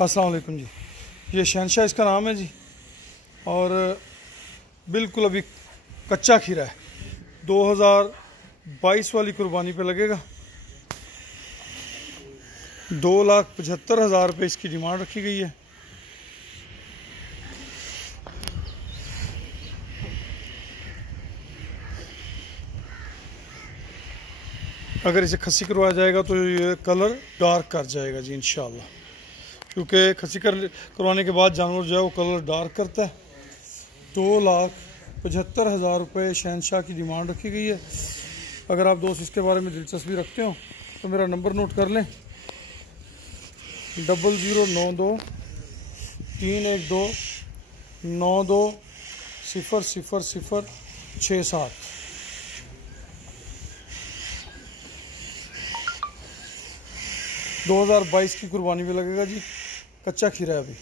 अस्सलाम वालेकुम जी। ये शहनशाह इसका नाम है जी, और बिल्कुल अभी कच्चा खीरा है। 2022 वाली कुर्बानी पे लगेगा। 2,75,000 रुपये इसकी डिमांड रखी गई है। अगर इसे खसी करवाया जाएगा तो ये कलर डार्क कर जाएगा जी इंशाल्लाह, क्योंकि खसी करवाने के बाद जानवर जो है वो कलर डार्क करता है। 2,75,000 रुपये शहनशाह की डिमांड रखी गई है। अगर आप दोस्त इसके बारे में दिलचस्पी रखते हो तो मेरा नंबर नोट कर लें, 0092 312 92000067। 2022 की कुर्बानी पे लगेगा जी, कच्चा खीरा है अभी।